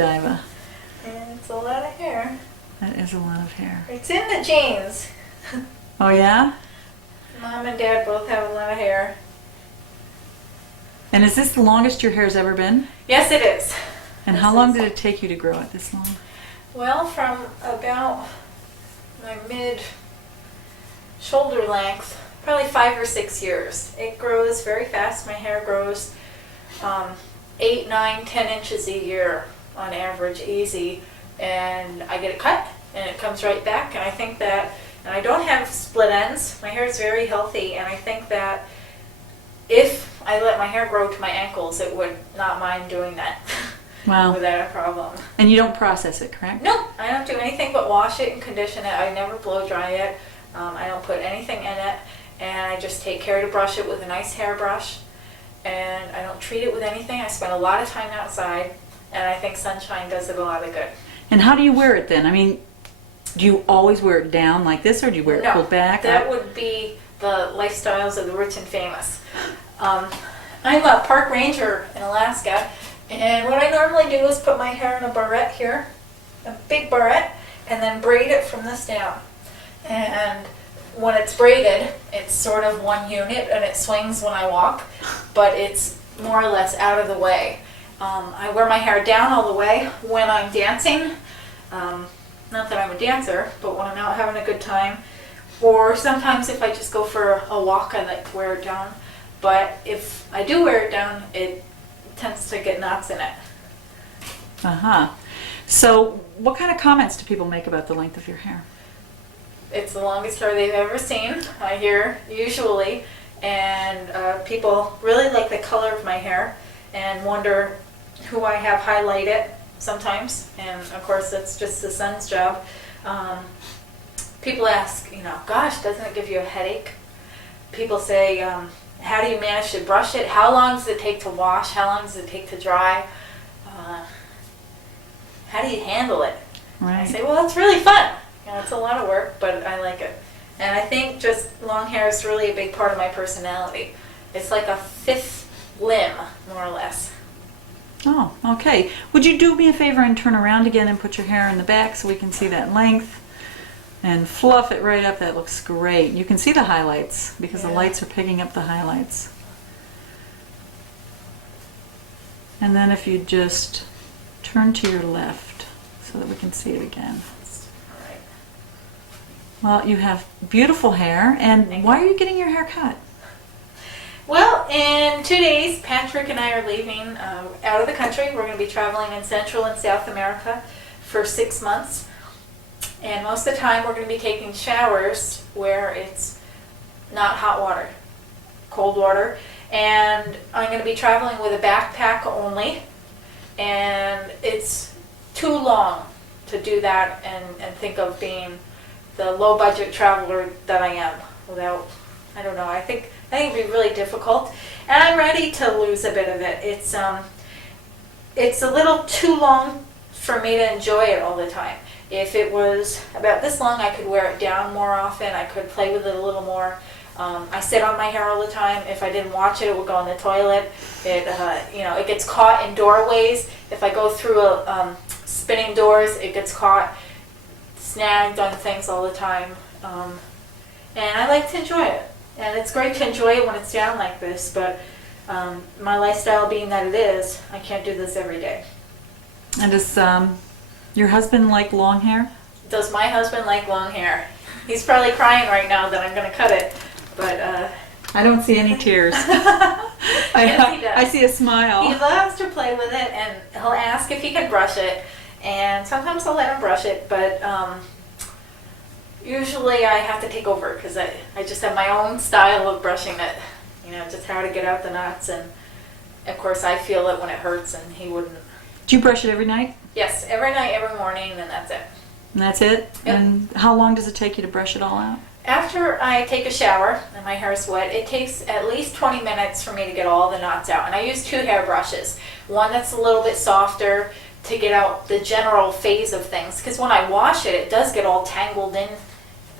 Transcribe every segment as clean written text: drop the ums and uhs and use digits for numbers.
Godiva. And it's a lot of hair. That is a lot of hair. It's in the genes. Oh yeah? Mom and Dad both have a lot of hair. And is this the longest your hair's ever been? Yes, it is. And how long did it take you to grow it this long? Well, from about my mid-shoulder length, probably 5 or 6 years. It grows very fast. My hair grows 8, 9, 10 inches a year on average, easy. And I get it cut, and it comes right back. And I think that, and I don't have split ends. My hair is very healthy, and I think that if I let my hair grow to my ankles, it would not mind doing that. Wow. Without a problem. And you don't process it, correct? No, I don't do anything but wash it and condition it. I never blow dry it. I don't put anything in it. And I just take care to brush it with a nice hairbrush. And I don't treat it with anything. I spend a lot of time outside. And I think sunshine does it a lot of good. And how do you wear it then? I mean, do you always wear it down like this, or do you wear it pulled back? That would be the lifestyles of the rich and famous. I'm a park ranger in Alaska. And what I normally do is put my hair in a barrette here, a big barrette, and then braid it from this down. And when it's braided, it's sort of one unit and it swings when I walk, but it's more or less out of the way. I wear my hair down all the way when I'm dancing. Not that I'm a dancer, but when I'm out having a good time. Or sometimes if I just go for a walk, I like to wear it down. But if I do wear it down, it tends to get knots in it. Uh-huh. So what kind of comments do people make about the length of your hair? It's the longest hair they've ever seen, I hear, usually. And people really like the color of my hair and wonder who I have highlight it sometimes. And of course, that's just the sun's job. People ask, gosh, doesn't it give you a headache? People say, how do you manage to brush it? How long does it take to wash? How long does it take to dry? How do you handle it? Right. I say, well, it's really fun. It's a lot of work, but I like it. And I think just long hair is really a big part of my personality. It's like a fifth limb, more or less. Oh, okay. Would you do me a favor and turn around again and put your hair in the back so we can see that length? And fluff it right up. That looks great. You can see the highlights because the lights are picking up the highlights. And then if you just turn to your left so that we can see it again. All right. Well, you have beautiful hair. And why are you getting your hair cut? Well, in 2 days, Patrick and I are leaving out of the country. We're going to be traveling in Central and South America for 6 months. And most of the time we're going to be taking showers where it's not hot water, cold water. And I'm going to be traveling with a backpack only. And it's too long to do that and think of being the low budget traveler that I am without, I don't know, I think it'd be really difficult. And I'm ready to lose a bit of it. It's a little too long for me to enjoy it all the time. If it was about this long, I could wear it down more often. I could play with it a little more. I sit on my hair all the time. If I didn't watch it, it would go in the toilet. It gets caught in doorways. If I go through spinning doors, it gets caught, snagged on things all the time. And I like to enjoy it. And it's great to enjoy it when it's down like this, but my lifestyle being that it is, I can't do this every day. And does your husband like long hair? Does my husband like long hair? He's probably crying right now that I'm going to cut it, but I don't see any tears. Yes, he does. I see a smile. He loves to play with it, and he'll ask if he can brush it, and sometimes I'll let him brush it, but usually I have to take over because I just have my own style of brushing it, just how to get out the knots, and of course I feel it when it hurts, and he wouldn't. Do you brush it every night? Yes, every night, every morning, and that's it. And that's it? Yep. And how long does it take you to brush it all out? After I take a shower and my hair is wet, it takes at least 20 minutes for me to get all the knots out. And I use 2 hairbrushes. One that's a little bit softer to get out the general phase of things. Because when I wash it, it does get all tangled in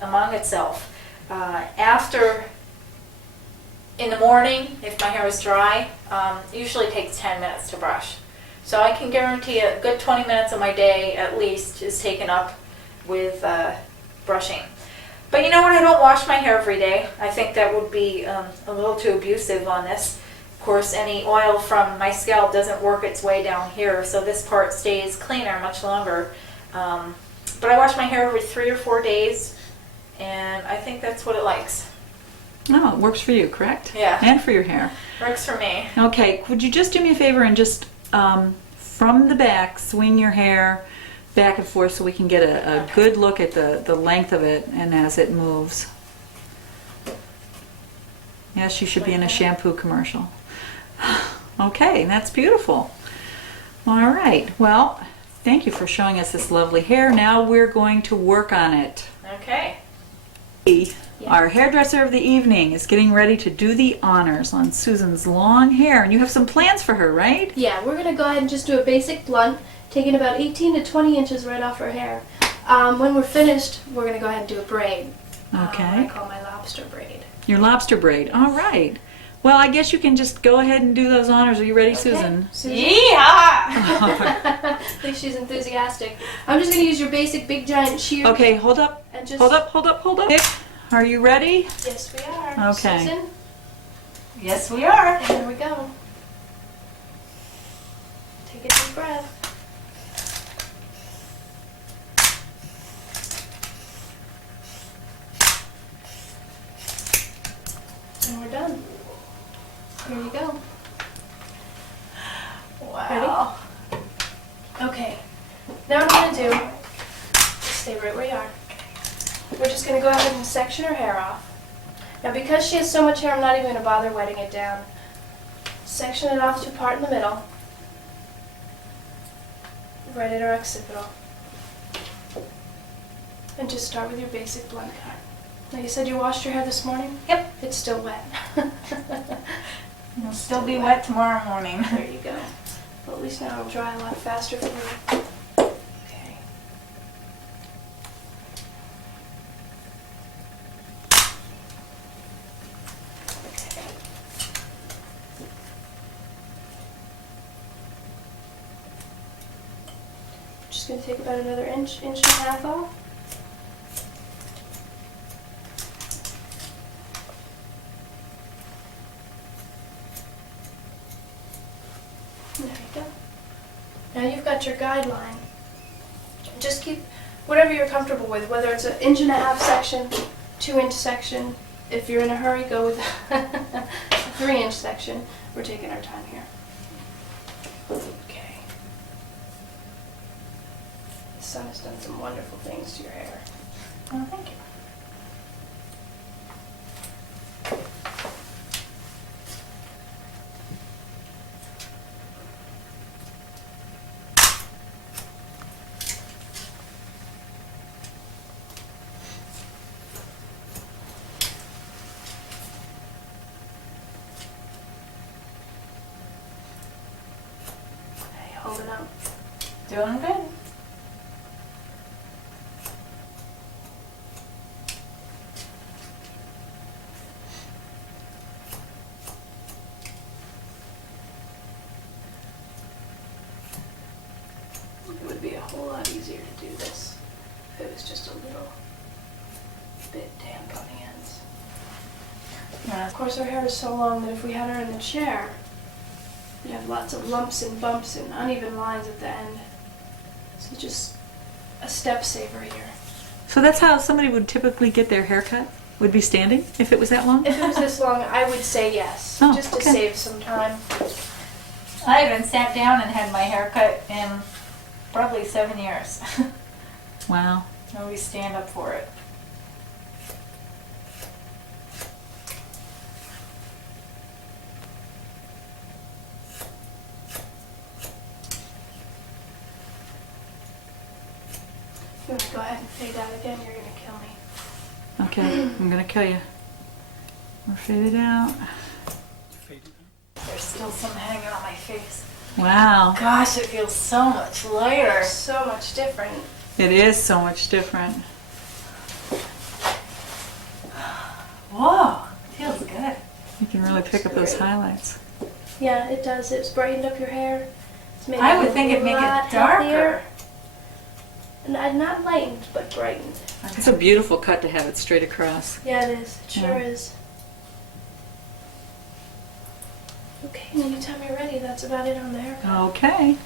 among itself. In the morning, if my hair is dry, usually takes 10 minutes to brush. So I can guarantee a good 20 minutes of my day at least is taken up with brushing. But you know what? I don't wash my hair every day. I think that would be a little too abusive on this. Of course, any oil from my scalp doesn't work its way down here, so this part stays cleaner much longer. But I wash my hair every 3 or 4 days, and I think that's what it likes. Oh, it works for you, correct? Yeah. And for your hair. Works for me. Okay, would you just do me a favor and just from the back swing your hair back and forth so we can get a good look at the length of it and as it moves. Yes, you should be in a shampoo commercial. Okay, that's beautiful. All right, well, thank you for showing us this lovely hair. Now we're going to work on it. Okay. Our hairdresser of the evening is getting ready to do the honors on Susan's long hair, and you have some plans for her, right? Yeah, we're gonna go ahead and just do a basic blunt, taking about 18 to 20 inches right off her hair. When we're finished, we're gonna go ahead and do a braid. Okay. I call my lobster braid. Your lobster braid. All right. Well, I guess you can just go ahead and do those honors. Are you ready, Okay. Susan? Yeehaw! At least she's enthusiastic. I'm just gonna use your basic big giant shear. Okay, hold up. And just Hold up, hold up, hold up. Are you ready? Yes, we are. Okay. Susan, Yes, we are. and here we go. Take a deep breath. And we're done. Here you go. Wow. Okay. Now what I'm gonna do, stay right where you are. We're just gonna go ahead and section her hair off. Now because she has so much hair, I'm not even gonna bother wetting it down. Section it off to part in the middle. Right at our occipital. And just start with your basic blunt cut. Now you said you washed your hair this morning? Yep. It's still wet. It'll still be wet tomorrow morning. There you go. Well, at least now it'll dry a lot faster for you. Okay. Just going to take about another inch, inch and a half off. There you go. Now you've got your guideline. Just keep whatever you're comfortable with, whether it's an inch and a half section, 2-inch section. If you're in a hurry, go with a 3-inch section. We're taking our time here. Okay. The sun has done some wonderful things to your hair. Oh, thank you. Hey, hold it up. Doing good. It would be a whole lot easier to do this if it was just a little bit damp on the ends. Yeah. Of course, her hair is so long that if we had her in the chair, we'd have lots of lumps and bumps and uneven lines at the end. So just a step saver here. So that's how somebody would typically get their hair cut? Would be standing if it was that long? If it was this long, I would say yes, Oh, just to okay. save some time. I haven't sat down and had my hair cut in probably 7 years. Wow. I always stand up for it. If you want to go ahead and fade out again, you're going to kill me. Okay, I'm gonna kill you. We're faded out. There's still some hanging on my face. Wow. Gosh, it feels so much lighter. So much different. It is so much different. Whoa, feels good. You can really pick up those highlights. Yeah, it does. It's brightened up your hair. It's made I would think it'd make lot it darker. healthier. And not lightened, but brightened. It's a beautiful cut to have it straight across. Yeah, it is. It sure Yeah. is. Okay, and anytime you're ready, that's about it on the haircut. Okay.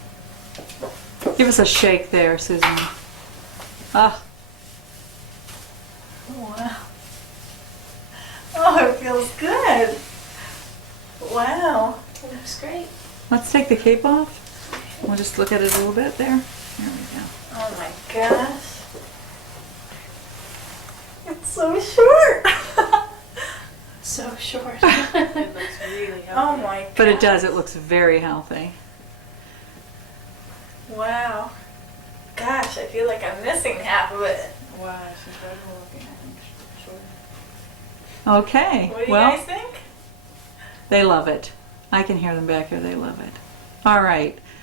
Give us a shake there, Susan. Ah, Wow. Oh, it feels good. Wow. It looks great. let's take the cape off. We'll just look at it a little bit there. There we go. Oh my gosh. It's so short. So short. It looks really healthy. Oh my god. But it does, it looks very healthy. Wow. Gosh, I feel like I'm missing half of it. Wow, she's incredible looking. I think sure. Okay, What do you well, guys think? they love it. I can hear them back here, they love it. All right,